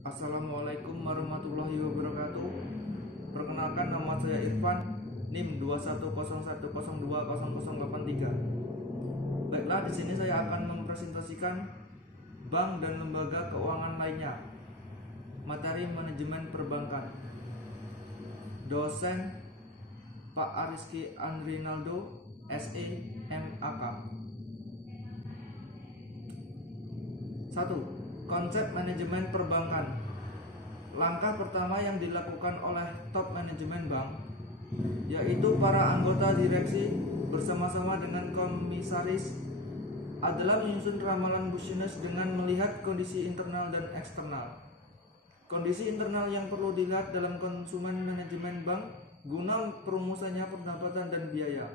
Assalamualaikum warahmatullahi wabarakatuh. Perkenalkan, nama saya Irfan, NIM 21010200083. Baiklah, di sini saya akan mempresentasikan bank dan lembaga keuangan lainnya. Materi manajemen perbankan. Dosen Pak Ariski Andrinaldo, SE, MAK. 1. Konsep manajemen perbankan. Langkah pertama yang dilakukan oleh top manajemen bank, yaitu para anggota direksi bersama-sama dengan komisaris, adalah menyusun ramalan bisnis dengan melihat kondisi internal dan eksternal. Kondisi internal yang perlu dilihat dalam konsumen manajemen bank guna perumusannya pendapatan dan biaya.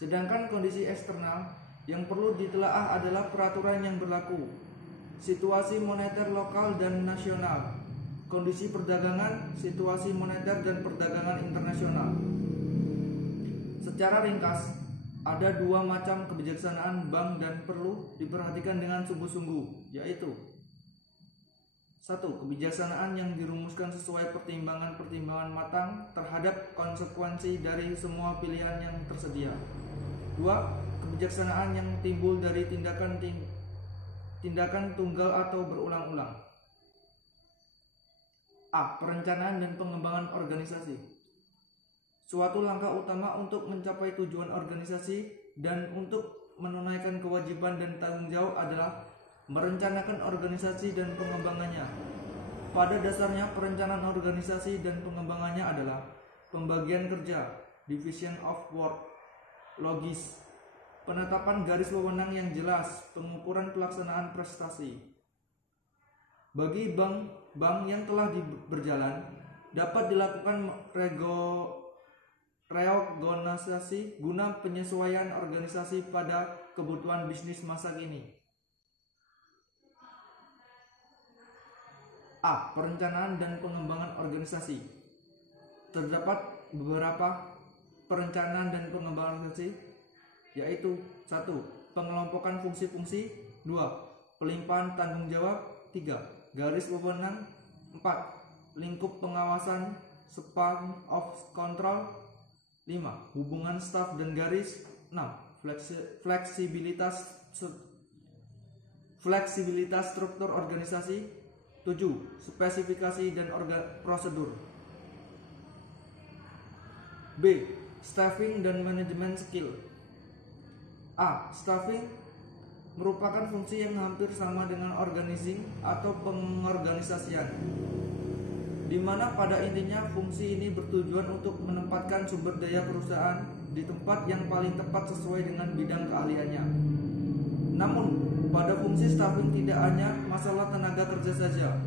Sedangkan kondisi eksternal yang perlu ditelaah adalah peraturan yang berlaku, situasi moneter lokal dan nasional, kondisi perdagangan, situasi moneter dan perdagangan internasional. Secara ringkas, ada dua macam kebijaksanaan bank dan perlu diperhatikan dengan sungguh-sungguh, yaitu 1. Kebijaksanaan yang dirumuskan sesuai pertimbangan-pertimbangan matang terhadap konsekuensi dari semua pilihan yang tersedia. 2. Kebijaksanaan yang timbul dari tindakan tunggal atau berulang-ulang. A. Perencanaan dan pengembangan organisasi. Suatu langkah utama untuk mencapai tujuan organisasi dan untuk menunaikan kewajiban dan tanggung jawab adalah merencanakan organisasi dan pengembangannya. Pada dasarnya, perencanaan organisasi dan pengembangannya adalah pembagian kerja, division of work, logis, penetapan garis wewenang yang jelas, pengukuran pelaksanaan prestasi. Bagi bank yang telah berjalan, dapat dilakukan reorganisasi guna penyesuaian organisasi pada kebutuhan bisnis masa kini. A. Perencanaan dan pengembangan organisasi. Terdapat beberapa perencanaan dan pengembangan organisasi, yaitu 1. Pengelompokan fungsi-fungsi. 2. Pelimpahan tanggung jawab. 3. Garis wewenang. 4. Lingkup pengawasan, span of control. 5. Hubungan staf dan garis. 6. Fleksibilitas struktur organisasi. 7. Spesifikasi dan prosedur. B. Staffing dan manajemen skill. A. Staffing merupakan fungsi yang hampir sama dengan organizing atau pengorganisasian, di mana pada intinya fungsi ini bertujuan untuk menempatkan sumber daya perusahaan di tempat yang paling tepat sesuai dengan bidang keahliannya. Namun, pada fungsi staffing tidak hanya masalah tenaga kerja saja,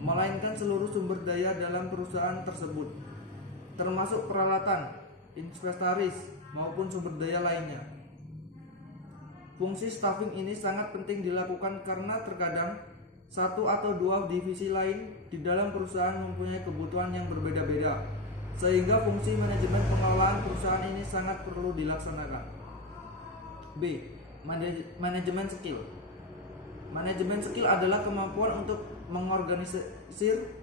melainkan seluruh sumber daya dalam perusahaan tersebut, termasuk peralatan, inventaris, maupun sumber daya lainnya. Fungsi staffing ini sangat penting dilakukan karena terkadang satu atau dua divisi lain di dalam perusahaan mempunyai kebutuhan yang berbeda-beda, sehingga fungsi manajemen pengelolaan perusahaan ini sangat perlu dilaksanakan. B. Manajemen skill. Manajemen skill adalah kemampuan untuk mengorganisir,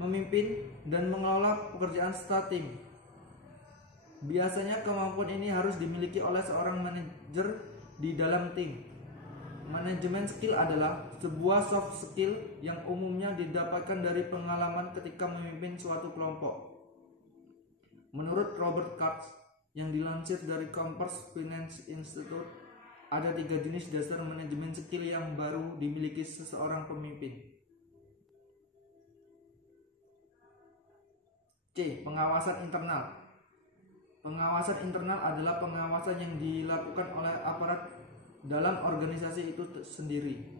memimpin, dan mengelola pekerjaan serta tim. Biasanya kemampuan ini harus dimiliki oleh seorang manajer di dalam tim. Manajemen skill adalah sebuah soft skill yang umumnya didapatkan dari pengalaman ketika memimpin suatu kelompok. Menurut Robert Katz yang dilansir dari Compass Finance Institute, ada 3 jenis dasar manajemen skill yang baru dimiliki seseorang pemimpin. C. Pengawasan internal. Pengawasan internal adalah pengawasan yang dilakukan oleh aparat dalam organisasi itu sendiri.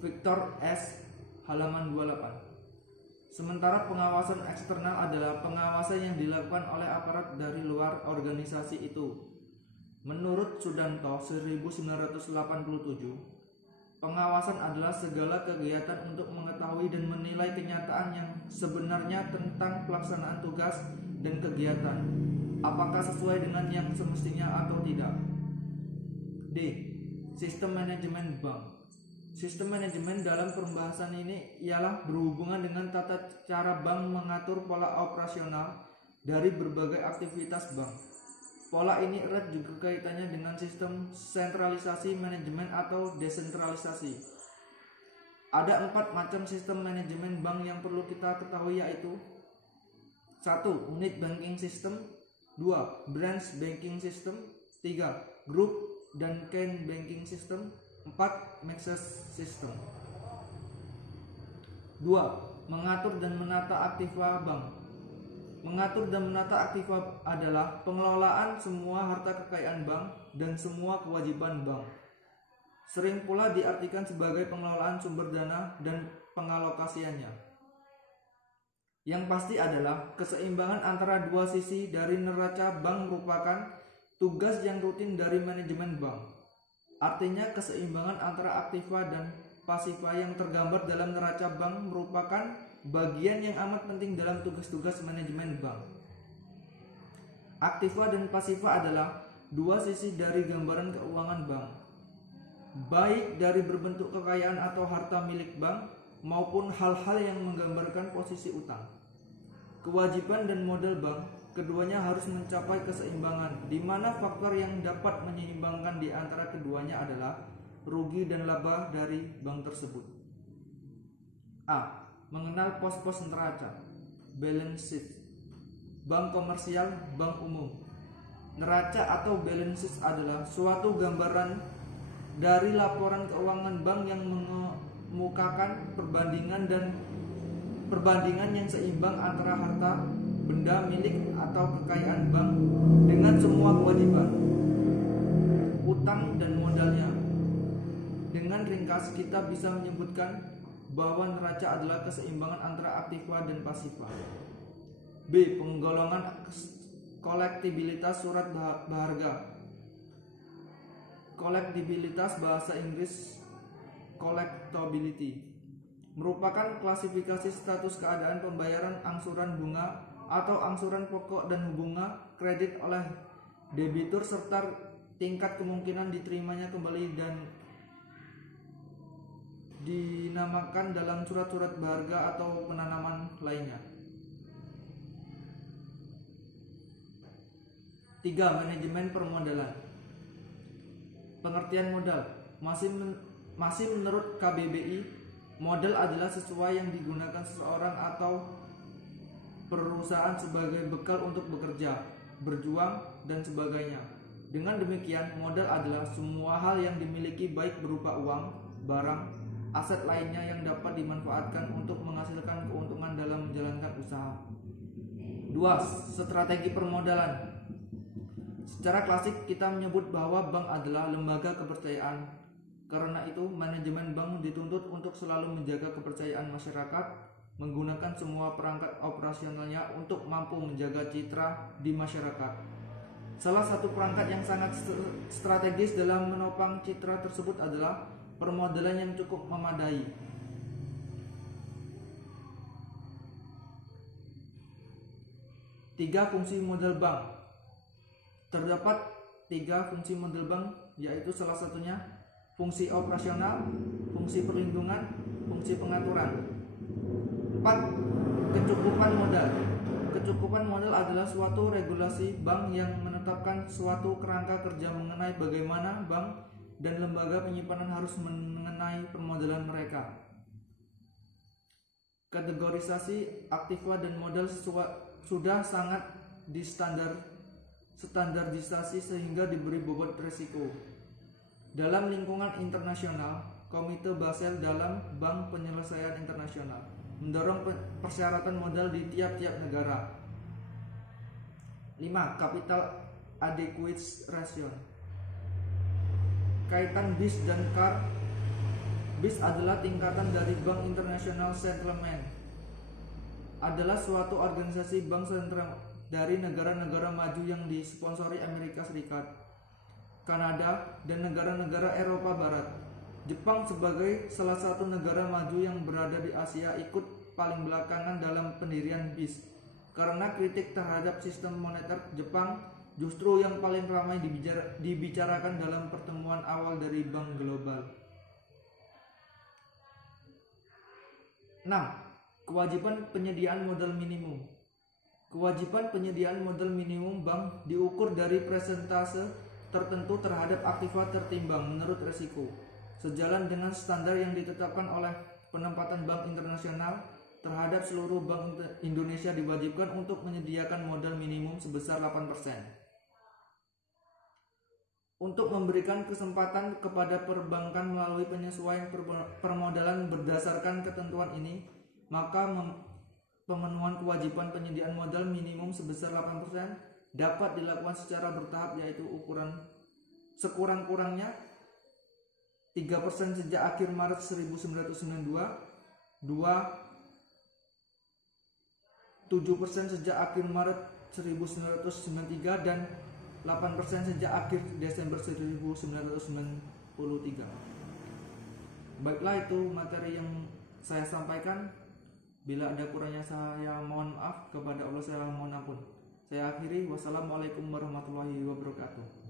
Victor S. halaman 28. Sementara pengawasan eksternal adalah pengawasan yang dilakukan oleh aparat dari luar organisasi itu. Menurut Sudanto 1987, pengawasan adalah segala kegiatan untuk mengetahui dan menilai kenyataan yang sebenarnya tentang pelaksanaan tugas dan kegiatan, apakah sesuai dengan yang semestinya atau tidak. D. Sistem manajemen bank. Sistem manajemen dalam pembahasan ini ialah berhubungan dengan tata cara bank mengatur pola operasional dari berbagai aktivitas bank. Pola ini erat juga kaitannya dengan sistem sentralisasi manajemen atau desentralisasi. Ada 4 macam sistem manajemen bank yang perlu kita ketahui, yaitu 1. Unit banking system, 2. Branch banking system, 3. Group dan chain banking system, 4. Mixed system. 2. Mengatur dan menata aktiva bank. Mengatur dan menata aktiva adalah pengelolaan semua harta kekayaan bank dan semua kewajiban bank. Sering pula diartikan sebagai pengelolaan sumber dana dan pengalokasiannya. Yang pasti adalah keseimbangan antara dua sisi dari neraca bank merupakan tugas yang rutin dari manajemen bank. Artinya keseimbangan antara aktiva dan pasifa yang tergambar dalam neraca bank merupakan bagian yang amat penting dalam tugas-tugas manajemen bank. Aktiva dan pasifa adalah dua sisi dari gambaran keuangan bank, baik dari berbentuk kekayaan atau harta milik bank maupun hal-hal yang menggambarkan posisi utang. Kewajiban dan modal bank keduanya harus mencapai keseimbangan, di mana faktor yang dapat menyeimbangkan di antara keduanya adalah rugi dan laba dari bank tersebut. A. Mengenal pos-pos neraca, balance sheet. Bank komersial, bank umum. Neraca atau balance sheet adalah suatu gambaran dari laporan keuangan bank yang mengemukakan perbandingan yang seimbang antara harta benda milik atau kekayaan bank dengan semua kewajiban, utang dan modalnya. Dengan ringkas kita bisa menyebutkan bahwa neraca adalah keseimbangan antara aktiva dan pasifa. B. Penggolongan kolektibilitas surat berharga. Kolektibilitas bahasa Inggris collectability merupakan klasifikasi status keadaan pembayaran angsuran bunga atau angsuran pokok dan bunga kredit oleh debitur serta tingkat kemungkinan diterimanya kembali dan dinamakan dalam surat-surat berharga atau penanaman lainnya. 3. Manajemen permodalan. Pengertian modal masih menurut KBBI, modal adalah sesuatu yang digunakan seseorang atau perusahaan sebagai bekal untuk bekerja, berjuang, dan sebagainya. Dengan demikian, modal adalah semua hal yang dimiliki baik berupa uang, barang, aset lainnya yang dapat dimanfaatkan untuk menghasilkan keuntungan dalam menjalankan usaha. 2. Strategi permodalan. Secara klasik kita menyebut bahwa bank adalah lembaga kepercayaan. Karena itu, manajemen bank dituntut untuk selalu menjaga kepercayaan masyarakat, menggunakan semua perangkat operasionalnya untuk mampu menjaga citra di masyarakat. Salah satu perangkat yang sangat strategis dalam menopang citra tersebut adalah permodalan yang cukup memadai. 3. Fungsi modal bank. Terdapat 3 fungsi modal bank, yaitu salah satunya fungsi operasional, fungsi perlindungan, fungsi pengaturan. 4. Kecukupan modal. Kecukupan modal adalah suatu regulasi bank yang menetapkan suatu kerangka kerja mengenai bagaimana bank dan lembaga penyimpanan harus mengenai permodalan mereka. Kategorisasi aktiva dan modal sudah sangat standarisasi sehingga diberi bobot risiko. Dalam lingkungan internasional, Komite Basel dalam Bank Penyelesaian Internasional mendorong persyaratan modal di tiap-tiap negara. 5. Capital Adequacy Ratio. Kaitan BIS dan CAR. BIS adalah tingkatan dari Bank International Settlement. Adalah suatu organisasi bank sentral dari negara-negara maju yang disponsori Amerika Serikat, Kanada, dan negara-negara Eropa Barat. Jepang sebagai salah satu negara maju yang berada di Asia ikut paling belakangan dalam pendirian BIS. Karena kritik terhadap sistem moneter Jepang justru yang paling ramai dibicarakan dalam pertemuan awal dari Bank Global. Kewajiban penyediaan modal minimum. Kewajiban penyediaan modal minimum bank diukur dari persentase tertentu terhadap aktiva tertimbang menurut resiko, sejalan dengan standar yang ditetapkan oleh penempatan Bank Internasional terhadap seluruh bank Indonesia diwajibkan untuk menyediakan modal minimum sebesar 8%. Untuk memberikan kesempatan kepada perbankan melalui penyesuaian permodalan berdasarkan ketentuan ini, maka pemenuhan kewajiban penyediaan modal minimum sebesar 8% dapat dilakukan secara bertahap, yaitu ukuran sekurang-kurangnya 3% sejak akhir Maret 1992, 7% sejak akhir Maret 1993, dan 8% sejak akhir Desember 1993. Baiklah, itu materi yang saya sampaikan. Bila ada kurangnya saya mohon maaf, kepada Allah saya mohon ampun. Saya akhiri, wassalamualaikum warahmatullahi wabarakatuh.